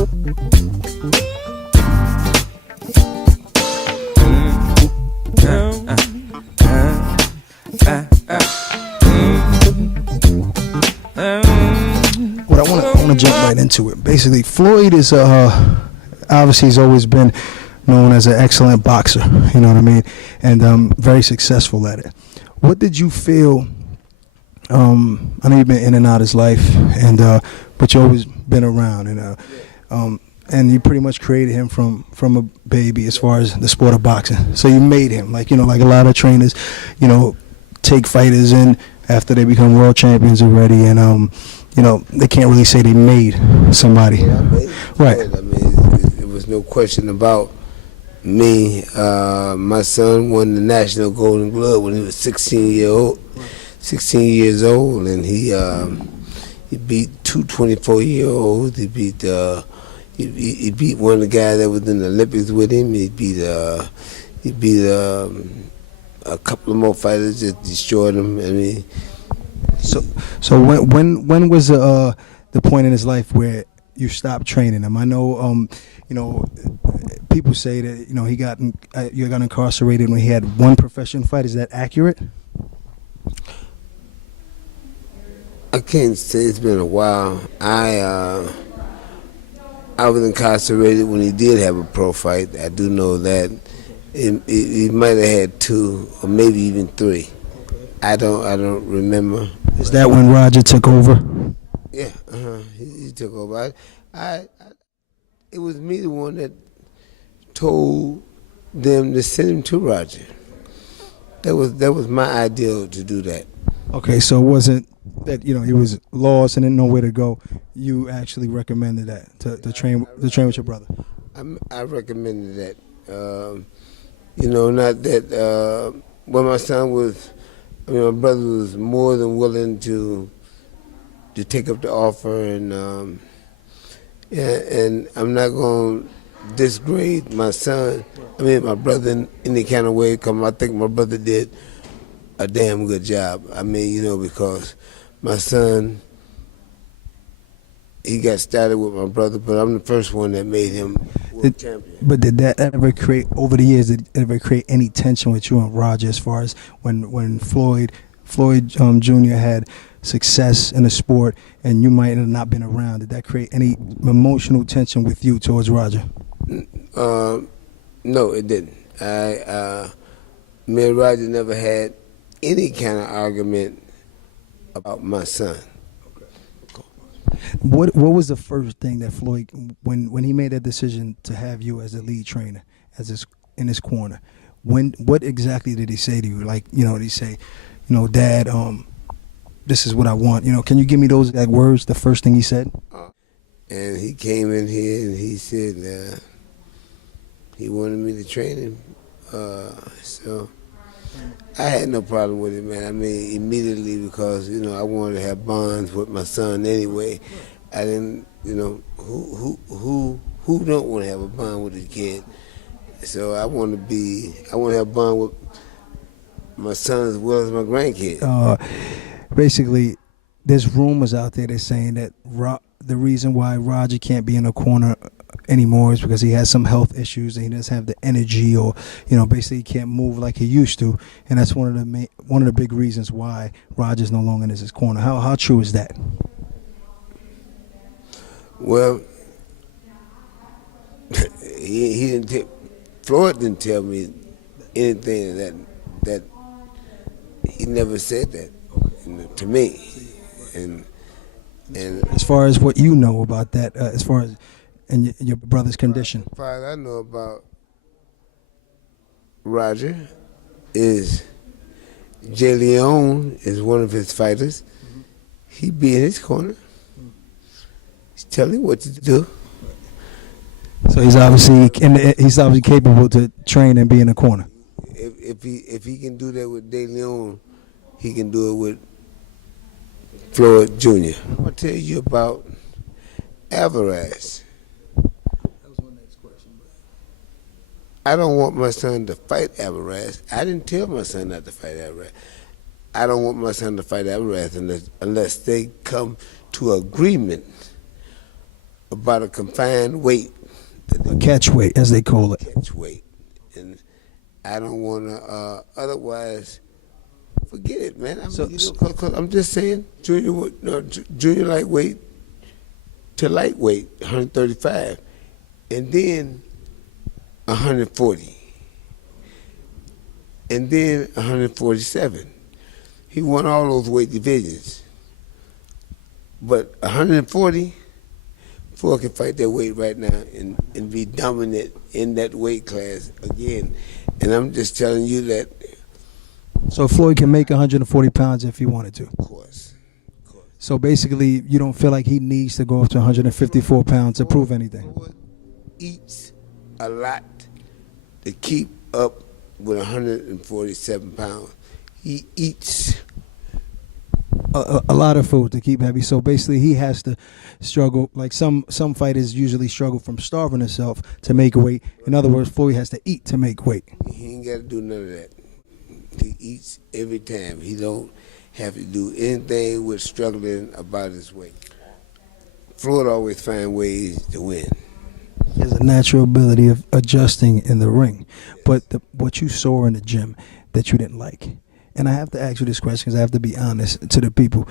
I want to jump right into it. Basically, Floyd is obviously he's always been known as an excellent boxer. You know what I mean, and very successful at it. What did you feel? I know you've been in and out of his life, and but you always been around, and you pretty much created him from a baby as far as the sport of boxing. So you made him like a lot of trainers, take fighters in after they become world champions already, and they can't really say they made somebody. Yeah, right. I mean, it was no question about me. My son won the National Golden Glove when he was 16 years old, and he beat two 24-year-olds. He beat one of the guys that was in the Olympics with him. He beat a couple of more fighters, just destroyed them. I mean, so when was the point in his life where you stopped training him? I know people say that you got incarcerated when he had one professional fight. Is that accurate? I can't say. It's been a while. I was incarcerated when he did have a pro fight. I do know that. He might have had two or maybe even three. I don't remember. Is that when Roger took over? Yeah, he took over. It was me the one that told them to send him to Roger. That was my ideal to do that. Okay, so it wasn't that he was lost and didn't know where to go. You actually recommended that to train with your brother. I recommended that. Not that when my son was. My brother was more than willing to take up the offer, and I'm not going to disgrade my son. My brother in any kind of way. I think my brother did a damn good job. Because my son, he got started with my brother, but I'm the first one that made him world champion. But did that ever create, over the years, did it ever create any tension with you and Roger as far as when Floyd Jr. had success in the sport and you might have not been around? Did that create any emotional tension with you towards Roger? No, it didn't. Me and Roger never had any kind of argument about my son. What was the first thing that Floyd, when he made that decision to have you as the lead trainer, in his corner, what exactly did he say to you? Did he say, Dad, this is what I want. Can you give me those exact words? The first thing he said. And he came in here and he said he wanted me to train him. So I had no problem with it, man. Immediately, because I wanted to have bonds with my son anyway. I didn't, who don't want to have a bond with his kid? So I want to have a bond with my son as well as my grandkid. Basically, there's rumors out there that's saying that the reason why Roger can't be in the corner anymore is because he has some health issues and he doesn't have the energy, or basically he can't move like he used to, and that's one of the big reasons why Roger's no longer in his corner. How true is that? Well, Floyd didn't tell me anything that he never said that to me, and as far as what you know about that, as far as and your brother's condition. As far as I know about Roger is Jay Leone is one of his fighters. Mm-hmm. He be in his corner. Mm-hmm. He's telling him what to do. So he's obviously capable to train and be in the corner. If he can do that with Jay Leone, he can do it with Floyd Jr. I'll tell you about Alvarez. I don't want my son to fight Alvarez. I didn't tell my son not to fight Alvarez. I don't want my son to fight Alvarez unless they come to agreement about a confined weight, A catch weight, as they call it. catch weight, and I don't want to. Otherwise, forget it, man. I mean, cause I'm just saying, junior lightweight to lightweight, 135, and then 140, and then 147. He won all those weight divisions, but 140. Floyd can fight that weight right now and be dominant in that weight class again. And I'm just telling you that. So Floyd can make 140 pounds if he wanted to. Of course. So basically, you don't feel like he needs to go up to 154 pounds to prove anything. Floyd eats a lot to keep up with 147 pounds. He eats a lot of food to keep heavy. So basically, he has to struggle. Like some fighters usually struggle from starving themselves to make weight. In other words, Floyd has to eat to make weight. He ain't got to do none of that. He eats every time. He don't have to do anything with struggling about his weight. Floyd always find ways to win. He has a natural ability of adjusting in the ring. But what you saw in the gym that you didn't like, and I have to ask you this question because I have to be honest to the people.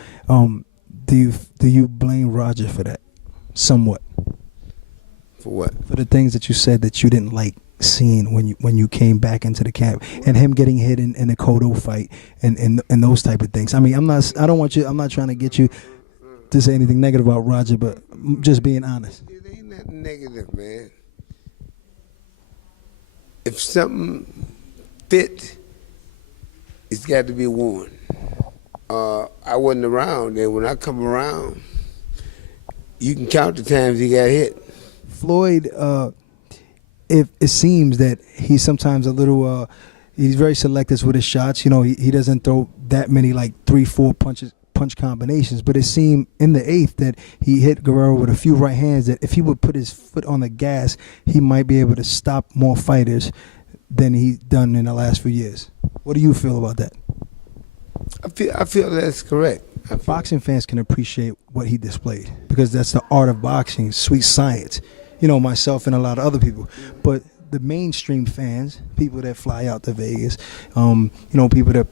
Do you blame Roger for that? Somewhat. For what? For the things that you said that you didn't like seeing when you came back into the camp, and him getting hit in the Cotto fight and those type of things. I mean, I'm not trying to get you to say anything negative about Roger, but just being honest. It ain't nothing negative, man. If something fit, it's got to be worn. I wasn't around, and when I come around, you can count the times he got hit. Floyd, it seems that he's sometimes a little, he's very selective with his shots. You know, he doesn't throw that many, like 3-4 punch combinations. But it seemed in the 8th that he hit Guerrero with a few right hands that if he would put his foot on the gas, he might be able to stop more fighters than he's done in the last few years. What do you feel about that? I feel that's correct. Boxing fans can appreciate what he displayed because that's the art of boxing, sweet science. You know, myself and a lot of other people. But the mainstream fans, people that fly out to Vegas, you know, people that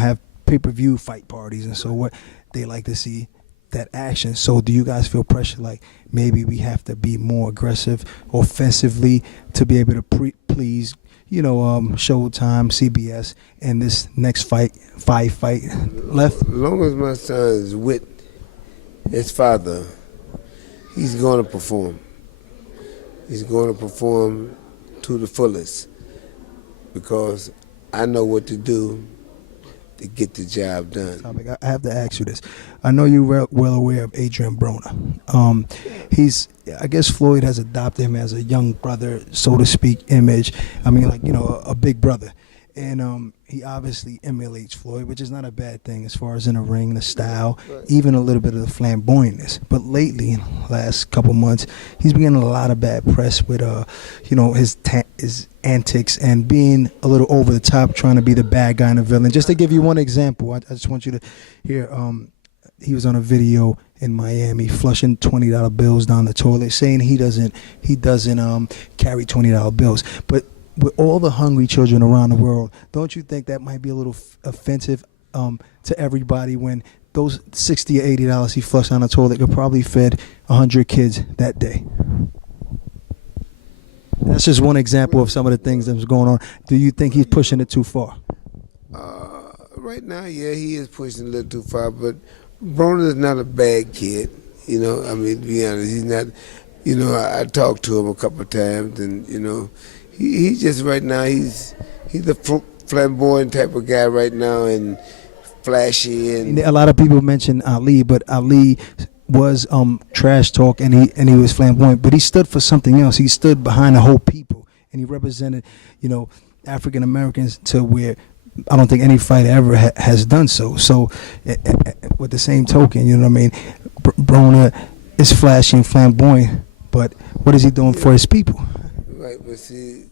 have pay-per-view fight parties and so what, they like to see that action. So do you guys feel pressure like maybe we have to be more aggressive offensively to be able to please, you know, Showtime, CBS, and this next fight left? As long as my son is with his father, he's going to perform. He's going to perform to the fullest because I know what to do to get the job done. I have to ask you this. I know you're well aware of Adrien Broner. I guess Floyd has adopted him as a young brother, so to speak, image. I mean, like, you know, a big brother. And he obviously emulates Floyd, which is not a bad thing as far as in the ring, the style, even a little bit of the flamboyantness. But lately, in the last couple months, he's been getting a lot of bad press with, you know, his antics and being a little over the top, trying to be the bad guy and the villain. Just to give you one example, I just want you to hear. He was on a video in Miami flushing $20 bills down the toilet, saying he doesn't carry $20 bills, but with all the hungry children around the world, don't you think that might be a little offensive to everybody when those $60 or $80 he flushed down the toilet could probably fed 100 kids that day? That's just one example of some of the things that's going on. Do you think he's pushing it too far? Right now, yeah, he is pushing a little too far, but Broner is not a bad kid. You know, I mean, to be honest, he's not, you know, I talked to him a couple of times, and, you know, he just right now, he's a flamboyant type of guy right now and flashy. And a lot of people mention Ali, but Ali was trash talk and he was flamboyant, but he stood for something else. He stood behind the whole people, and he represented, you know, African Americans to where I don't think any fighter ever has done so. So, with the same token, you know what I mean, Broner is flashy and flamboyant, but what is he doing for his people? Right, but see,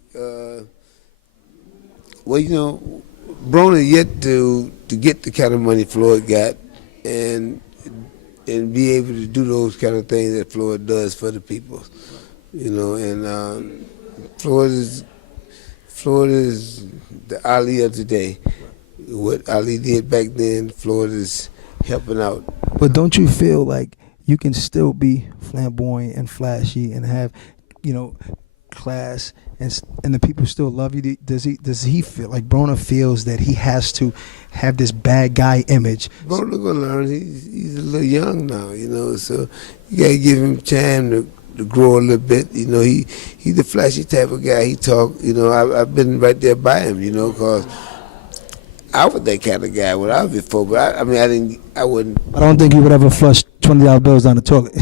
well, you know, Broner yet to get the kind of money Floyd got, and and be able to do those kind of things that Floyd does for the people. And Floyd is the Ali of today. What Ali did back then, Floyd is helping out. But don't you feel like you can still be flamboyant and flashy and have, class and the people still love you? Does he feel like Broner feels that he has to have this bad guy image? Broner gonna learn. He's a little young now, so you gotta give him time to grow a little bit. He's the flashy type of guy. He talk. I've been right there by him. Cause I was that kind of guy when I was before, but I wouldn't. I don't think you would ever flush $20 bills down the toilet.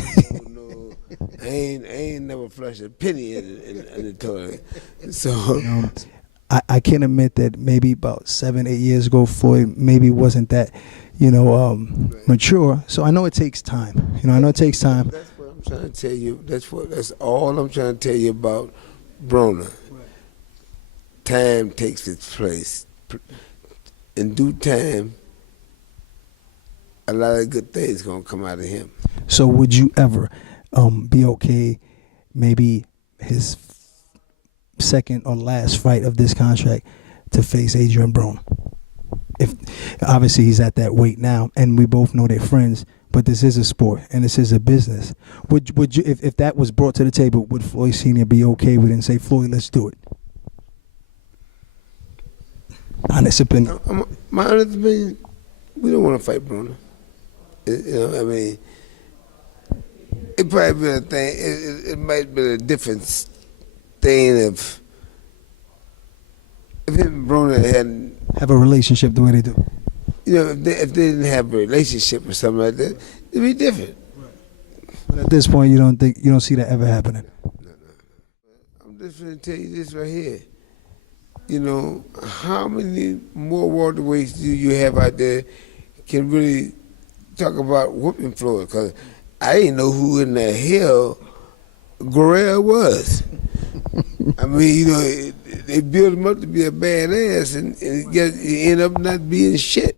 No, I ain't never flushed a penny in the toilet. So I can admit that maybe about 7-8 years ago, Floyd maybe wasn't that, mature. So I know it takes time. I know it takes time. That's what I'm trying to tell you. That's all I'm trying to tell you about Broner. Time takes its place. In due time, a lot of good things gonna come out of him. So would you ever be okay, maybe his second or last fight of this contract, to face Adrien Broner? If obviously he's at that weight now, and we both know they're friends, but this is a sport and this is a business. Would you, if that was brought to the table, would Floyd Sr. be okay with it and say, Floyd, let's do it? Honest opinion. My honest opinion, we don't want to fight Broner. It probably been a thing. It might be a different thing if him and Broner hadn't have a relationship the way they do. If they didn't have a relationship or something like that, it'd be different. But at this point, you don't see that ever happening. No. I'm just going to tell you this right here. How many more welterweights do you have out there can really talk about whooping Floyd? Because I didn't know who in the hell Guerrero was. They build him up to be a badass, and he end up not being shit.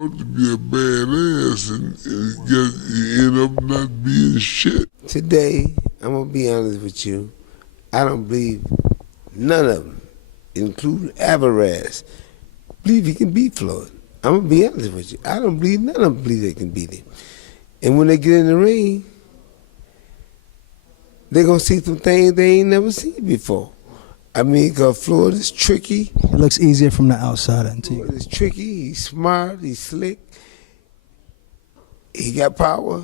Today, I'm going to be honest with you, I don't believe none of them, including Alvarez, believe he can beat Floyd. I'm going to be honest with you. I don't believe none of them believe they can beat him. And when they get in the ring, they're going to see some things they ain't never seen before. Because Floyd is tricky. It looks easier from the outside until you. Floyd is tricky, he's smart, he's slick. He got power,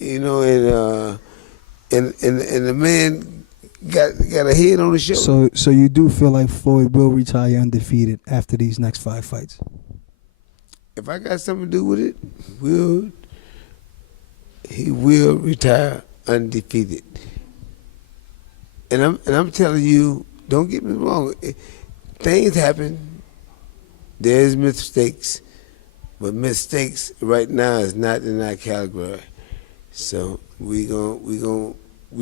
and the man got a head on his shoulder. So you do feel like Floyd will retire undefeated after these next 5 fights? If I got something to do with it, he will retire undefeated. And I'm telling you, don't get me wrong. Things happen. There's mistakes, but mistakes right now is not in our category. So we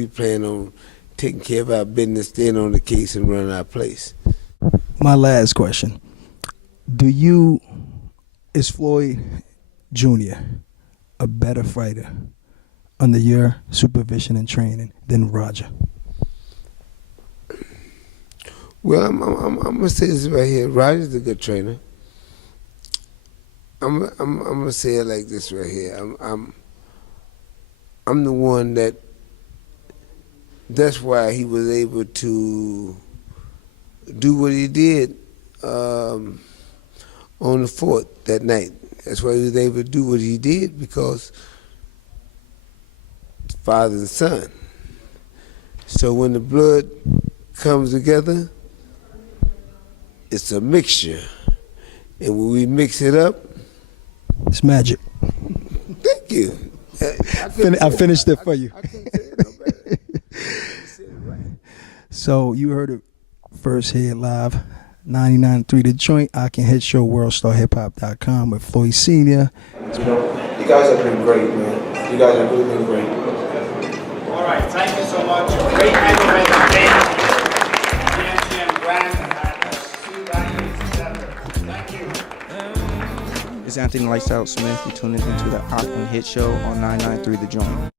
plan on taking care of our business, staying on the case, and running our place. My last question: is Floyd Jr. a better fighter under your supervision and training than Roger? Well, I'm gonna say this right here. Roger's a good trainer. I'm gonna say it like this right here. I'm the one that's why he was able to do what he did on the 4th that night. That's why he was able to do what he did, because father and son. So when the blood comes together, it's a mixture. And when we mix it up, it's magic. Thank you. I finished it for you. I couldn't say it no better. You said it right. So you heard it first here live, 99.3 The Joint, Hitch Show, WorldStarHipHop.com with Floyd Sr. You guys have been great, man. You guys have really been great. All right, thank you so much. Great heavyweight event. Adrien Broner. Thank you. is Anthony Lifestyle Smith. You're tuning into the Aqua and Hitch Show on 993 The Joint.